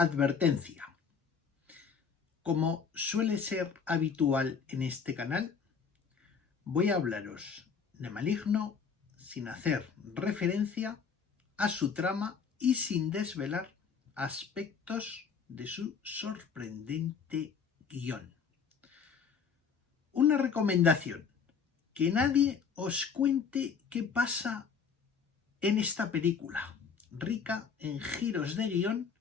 Advertencia. Como suele ser habitual en este canal, voy a hablaros de Maligno sin hacer referencia a su trama y sin desvelar aspectos de su sorprendente guión. Una recomendación: que nadie os cuente qué pasa en esta película, rica en giros de guión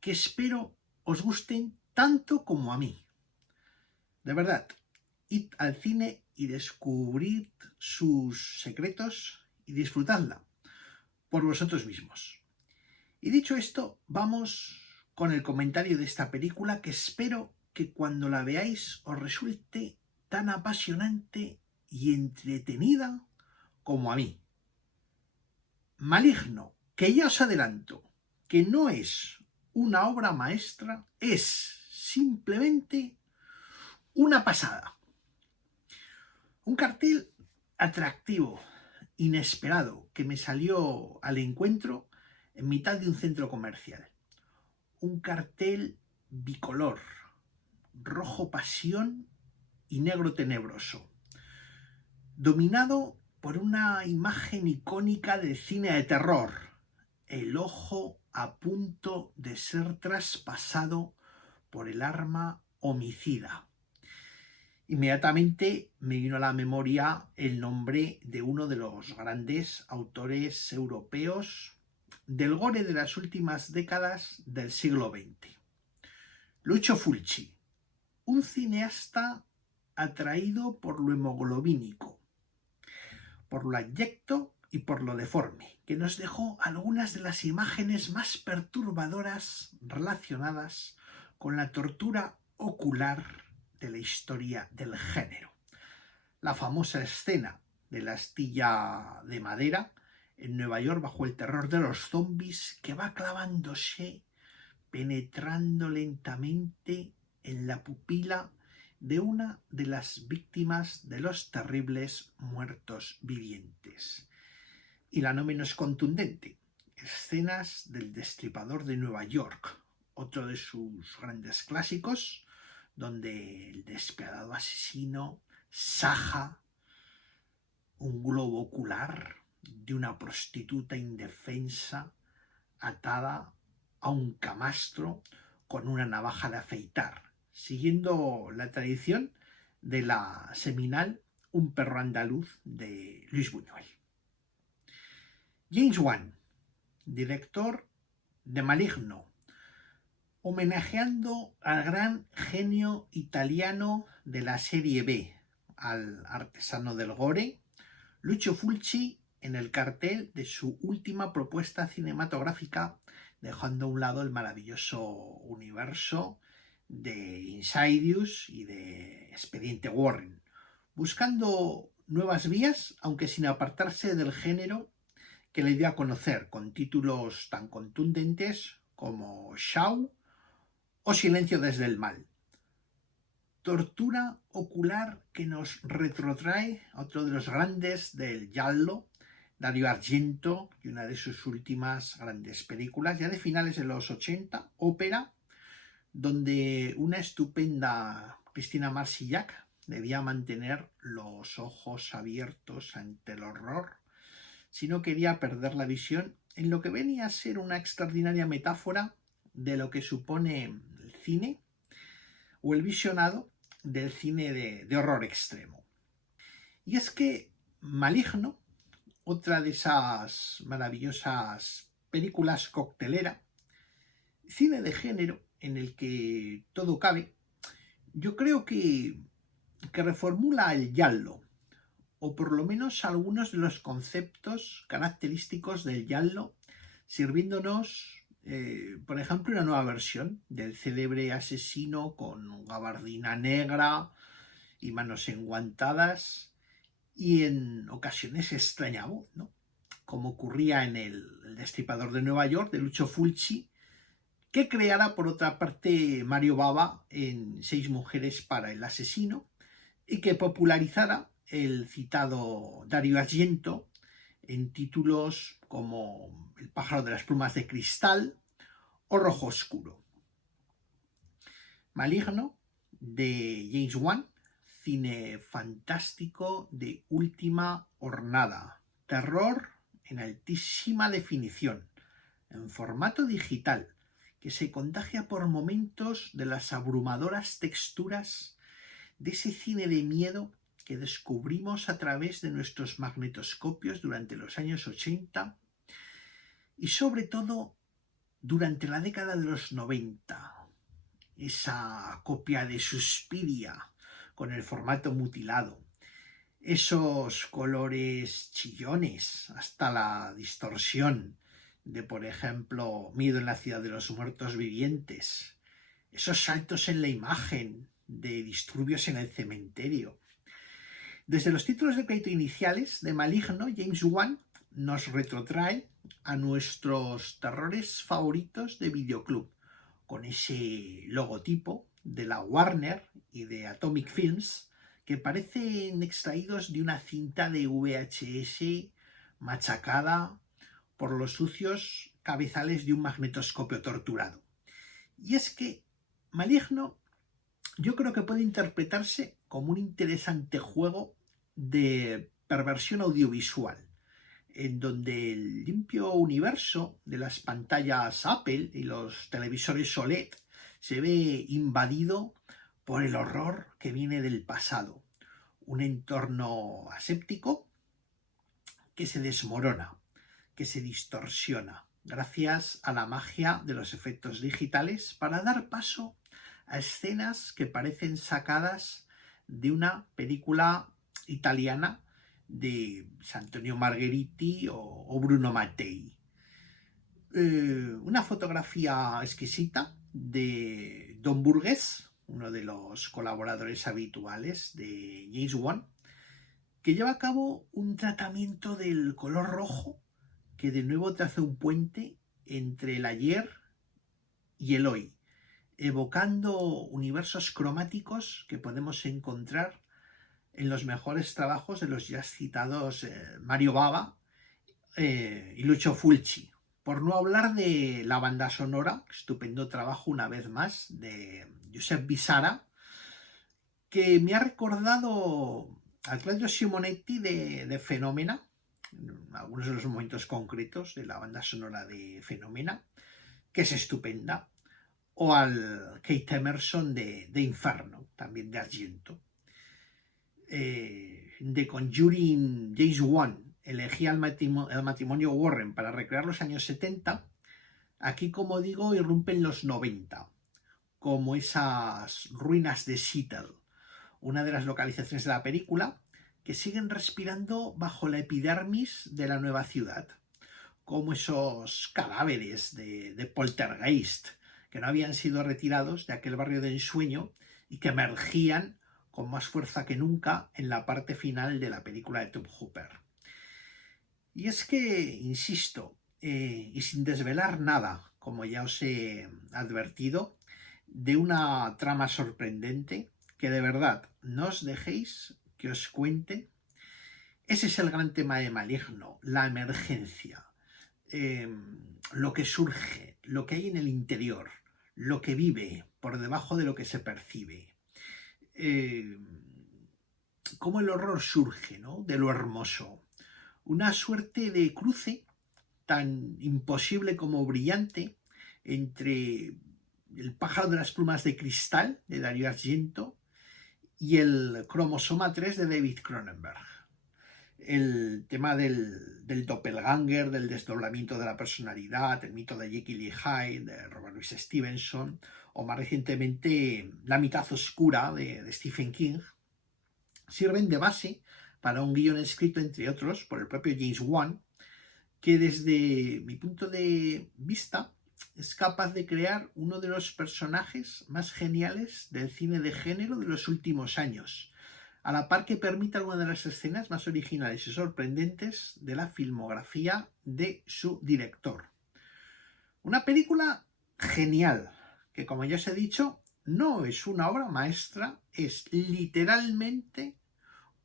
que espero os gusten tanto como a mí. De verdad, id al cine y descubrid sus secretos y disfrutadla por vosotros mismos. Y dicho esto, vamos con el comentario de esta película, que espero que cuando la veáis os resulte tan apasionante y entretenida como a mí. Maligno, que ya os adelanto que no es una obra maestra, es simplemente una pasada. Un cartel atractivo, inesperado, que me salió al encuentro en mitad de un centro comercial. Un cartel bicolor, rojo pasión y negro tenebroso, dominado por una imagen icónica del cine de terror: el ojo a punto de ser traspasado por el arma homicida. Inmediatamente me vino a la memoria el nombre de uno de los grandes autores europeos del gore de las últimas décadas del siglo XX. Lucio Fulci, un cineasta atraído por lo hemoglobínico, por lo abyecto y por lo deforme, que nos dejó algunas de las imágenes más perturbadoras relacionadas con la tortura ocular de la historia del género. La famosa escena de la astilla de madera en Nueva York bajo el terror de los zombies, que va clavándose, penetrando lentamente en la pupila de una de las víctimas de los terribles muertos vivientes. Y la no menos contundente, escenas del Destripador de Nueva York, otro de sus grandes clásicos, donde el despiadado asesino saja un globo ocular de una prostituta indefensa atada a un camastro con una navaja de afeitar, siguiendo la tradición de la seminal Un perro andaluz de Luis Buñuel. James Wan, director de Maligno, homenajeando al gran genio italiano de la serie B, al artesano del gore, Lucio Fulci, en el cartel de su última propuesta cinematográfica, dejando a un lado el maravilloso universo de Insidious y de Expediente Warren, buscando nuevas vías, aunque sin apartarse del género que le dio a conocer, con títulos tan contundentes como Shaw o Silencio desde el mal. Tortura ocular que nos retrotrae a otro de los grandes del giallo, Dario Argento, y una de sus últimas grandes películas, ya de finales de los 80, Ópera, donde una estupenda Cristina Marsillac debía mantener los ojos abiertos ante el horror si no quería perder la visión en lo que venía a ser una extraordinaria metáfora de lo que supone el cine o el visionado del cine de horror extremo. Y es que Maligno, otra de esas maravillosas películas coctelera, cine de género en el que todo cabe, yo creo que reformula el giallo, o por lo menos algunos de los conceptos característicos del giallo, sirviéndonos, por ejemplo, una nueva versión del célebre asesino con gabardina negra y manos enguantadas y en ocasiones extraña voz, ¿no? Como ocurría en el Destripador de Nueva York de Lucio Fulci, que creara por otra parte Mario Bava en 6 mujeres para el asesino, y que popularizara el citado Dario Argento en títulos como El pájaro de las plumas de cristal o rojo oscuro. Maligno, de James Wan, cine fantástico de última hornada, terror en altísima definición, en formato digital, que se contagia por momentos de las abrumadoras texturas de ese cine de miedo que descubrimos a través de nuestros magnetoscopios durante los años 80 y sobre todo durante la década de los 90. Esa copia de Suspiria con el formato mutilado, esos colores chillones hasta la distorsión de, por ejemplo, Miedo en la ciudad de los muertos vivientes, esos saltos en la imagen de disturbios en el cementerio. Desde los títulos de crédito iniciales de Maligno, James Wan nos retrotrae a nuestros terrores favoritos de videoclub, con ese logotipo de la Warner y de Atomic Films que parecen extraídos de una cinta de VHS machacada por los sucios cabezales de un magnetoscopio torturado. Y es que Maligno yo creo que puede interpretarse como un interesante juego de perversión audiovisual, en donde el limpio universo de las pantallas Apple y los televisores OLED se ve invadido por el horror que viene del pasado. Un entorno aséptico que se desmorona, que se distorsiona, gracias a la magia de los efectos digitales para dar paso a escenas que parecen sacadas de una película italiana de Antonio Margheriti o Bruno Mattei. Una fotografía exquisita de Don Burgess, uno de los colaboradores habituales de James Wan, que lleva a cabo un tratamiento del color rojo que de nuevo te hace un puente entre el ayer y el hoy, evocando universos cromáticos que podemos encontrar en los mejores trabajos de los ya citados Mario Bava y Lucio Fulci. Por no hablar de la banda sonora, estupendo trabajo una vez más de Giuseppe Bissara, que me ha recordado a Claudio Simonetti de Fenomena, en algunos de los momentos concretos de la banda sonora de Fenomena, que es estupenda, o al Kate Emerson de Inferno, también de Argento. The Conjuring, James Wan elegía el matrimonio Warren para recrear los años 70, aquí, como digo, irrumpen los 90, como esas ruinas de Seattle, una de las localizaciones de la película que siguen respirando bajo la epidermis de la nueva ciudad, como esos cadáveres de poltergeist que no habían sido retirados de aquel barrio de ensueño y que emergían con más fuerza que nunca en la parte final de la película de Tobe Hooper. Y es que, insisto, y sin desvelar nada, como ya os he advertido, de una trama sorprendente, que de verdad no os dejéis que os cuente. Ese es el gran tema de Maligno, la emergencia, lo que surge, lo que hay en el interior, lo que vive por debajo de lo que se percibe. Cómo el horror surge, ¿no?, de lo hermoso. Una suerte de cruce tan imposible como brillante entre El pájaro de las plumas de cristal de Dario Argento y el cromosoma 3 de David Cronenberg. El tema del doppelganger, del desdoblamiento de la personalidad, el mito de Jekyll y Hyde de Robert Louis Stevenson, o más recientemente La mitad oscura de Stephen King, sirven de base para un guión escrito, entre otros, por el propio James Wan, que desde mi punto de vista es capaz de crear uno de los personajes más geniales del cine de género de los últimos años, a la par que permite alguna de las escenas más originales y sorprendentes de la filmografía de su director. Una película genial, que, como ya os he dicho, no es una obra maestra, es literalmente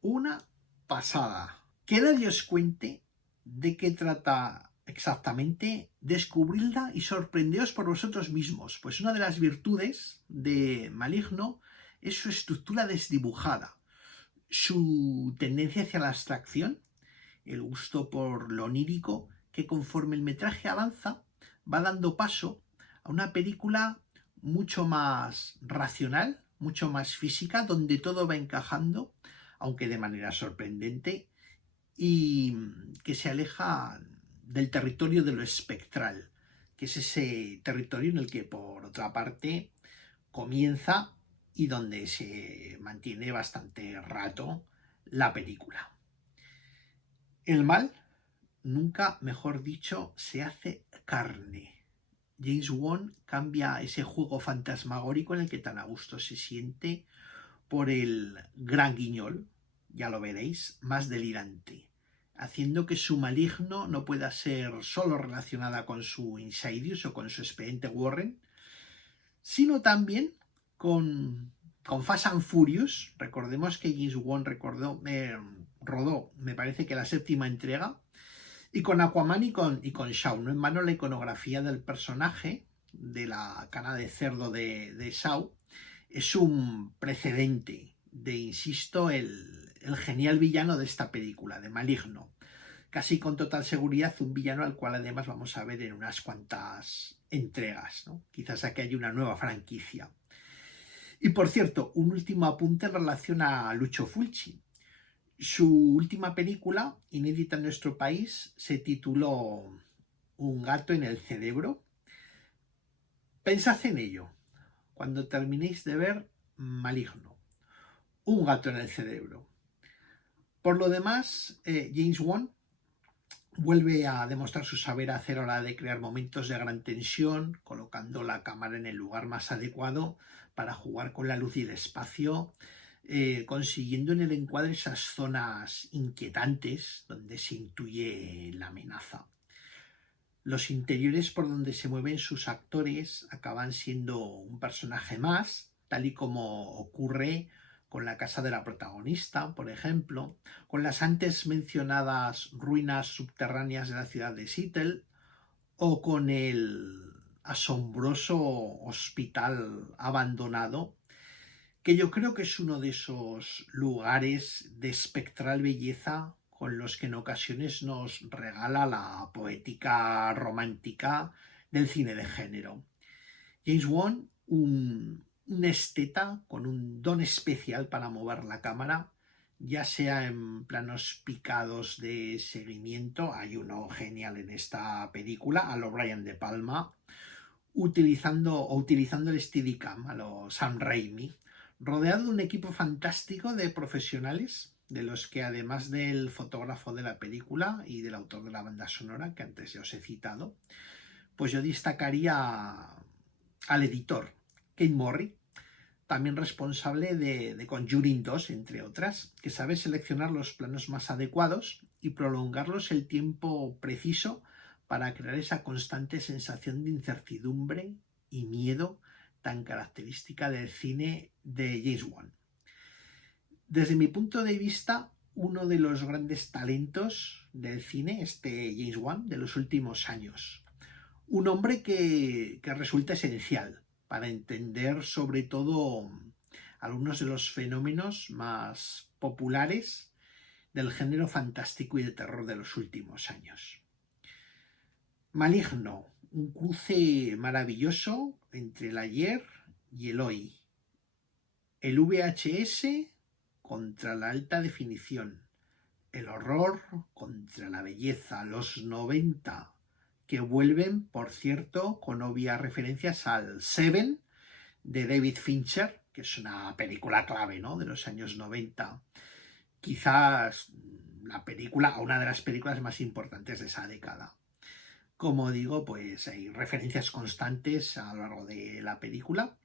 una pasada. Que nadie os cuente de qué trata exactamente, descubridla y sorprendeos por vosotros mismos, pues una de las virtudes de Maligno es su estructura desdibujada, su tendencia hacia la abstracción, el gusto por lo onírico, que conforme el metraje avanza va dando paso a una película mucho más racional, mucho más física, donde todo va encajando, aunque de manera sorprendente, y que se aleja del territorio de lo espectral, que es ese territorio en el que, por otra parte, comienza y donde se mantiene bastante rato la película. El mal, nunca mejor dicho, se hace carne. James Wan cambia ese juego fantasmagórico en el que tan a gusto se siente por el gran guiñol, ya lo veréis, más delirante, haciendo que su Maligno no pueda ser solo relacionada con su Insidious o con su expediente Warren, sino también con Fast and Furious. Recordemos que James Wan rodó, me parece que la 7ª entrega, y con Aquaman y con Shaw. No en vano la iconografía del personaje, de la cara de cerdo de Shaw, es un precedente de, insisto, el genial villano de esta película, de Maligno. Casi con total seguridad un villano al cual además vamos a ver en unas cuantas entregas, ¿no? Quizás aquí hay una nueva franquicia. Y por cierto, un último apunte en relación a Lucio Fulci. Su última película, inédita en nuestro país, se tituló Un gato en el cerebro. Pensad en ello cuando terminéis de ver Maligno. Un gato en el cerebro. Por lo demás, James Wan vuelve a demostrar su saber hacer a la hora de crear momentos de gran tensión, colocando la cámara en el lugar más adecuado para jugar con la luz y el espacio, consiguiendo en el encuadre esas zonas inquietantes donde se intuye la amenaza. Los interiores por donde se mueven sus actores acaban siendo un personaje más, tal y como ocurre con la casa de la protagonista, por ejemplo, con las antes mencionadas ruinas subterráneas de la ciudad de Seattle, o con el asombroso hospital abandonado, que yo creo que es uno de esos lugares de espectral belleza con los que en ocasiones nos regala la poética romántica del cine de género. James Wan, un esteta con un don especial para mover la cámara, ya sea en planos picados de seguimiento, hay uno genial en esta película, a lo Brian De Palma, utilizando el Steadicam, a lo Sam Raimi, rodeado de un equipo fantástico de profesionales, de los que además del fotógrafo de la película y del autor de la banda sonora, que antes ya os he citado, pues yo destacaría al editor, Kate Morley, también responsable de Conjuring 2, entre otras, que sabe seleccionar los planos más adecuados y prolongarlos el tiempo preciso para crear esa constante sensación de incertidumbre y miedo tan característica del cine de James Wan. Desde mi punto de vista, uno de los grandes talentos del cine, James Wan, de los últimos años. Un hombre que resulta esencial para entender sobre todo algunos de los fenómenos más populares del género fantástico y de terror de los últimos años. Maligno, un cruce maravilloso entre el ayer y el hoy. El VHS contra la alta definición. El horror contra la belleza. Los 90, que vuelven, por cierto, con obvias referencias al Seven de David Fincher, que es una película clave, ¿no?, de los años 90. Quizás la película, o una de las películas más importantes de esa década. Como digo, pues hay referencias constantes a lo largo de la película,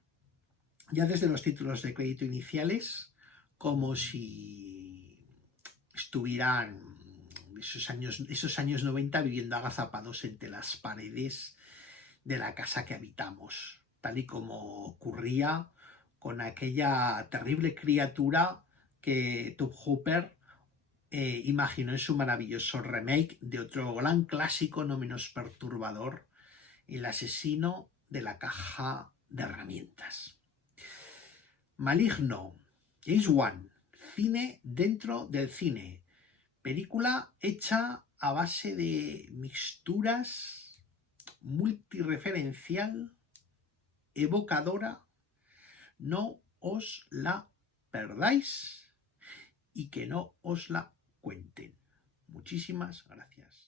ya desde los títulos de crédito iniciales, como si estuvieran esos años 90 viviendo agazapados entre las paredes de la casa que habitamos, tal y como ocurría con aquella terrible criatura que Tobe Hooper imaginó en su maravilloso remake de otro gran clásico no menos perturbador, El asesino de la caja de herramientas. Maligno, James Wan, cine dentro del cine, película hecha a base de mixturas, multireferencial, evocadora. No os la perdáis y que no os la cuenten. Muchísimas gracias.